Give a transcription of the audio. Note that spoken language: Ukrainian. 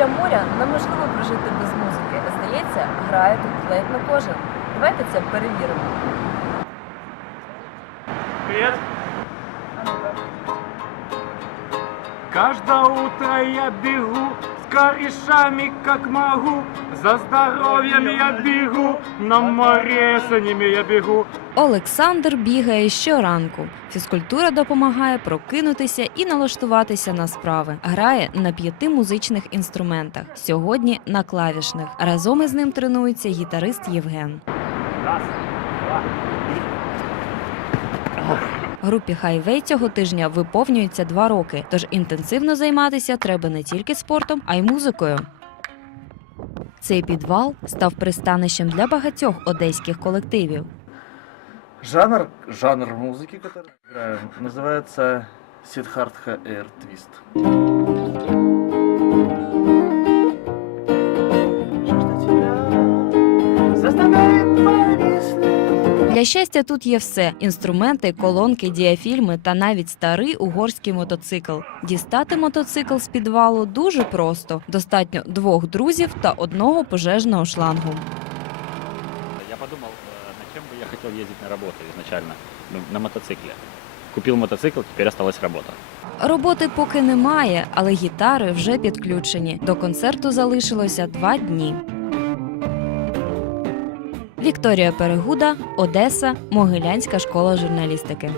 біля моря неможливо прожити без музики. Здається, грає тут ледь не кожен. Давайте це перевіримо. Привет. Каждое утро я бегу с корешами как могу. За здоровьем я бегу, на море с ними я бегу. Олександр бігає щоранку. Фізкультура допомагає прокинутися і налаштуватися на справи. Грає на п'яти музичних інструментах. Сьогодні на клавішних. Разом із ним тренується гітарист Євген. Раз, два, Групі Хайвей цього тижня виповнюється два роки, тож інтенсивно займатися треба не тільки спортом, а й музикою. Цей підвал став пристанищем для багатьох одеських колективів. Жанр, жанр музыки, который играем, называется Сидхартха Air Twist. Для щастя, тут є все: інструменти, колонки, діафільми та навіть старий угорський мотоцикл. Дістати мотоцикл з підвалу дуже просто. Достатньо двох друзів та одного пожежного шлангу. Я подумал, э, на чем бы я хотел ездить на работу изначально. Ну, на мотоцикле. Купил мотоцикл, теперь осталась работа. Роботи поки немає, але гітари вже підключені. До концерту залишилося два дні. Вікторія Перегуда, Одеса, Могилянська школа журналістики.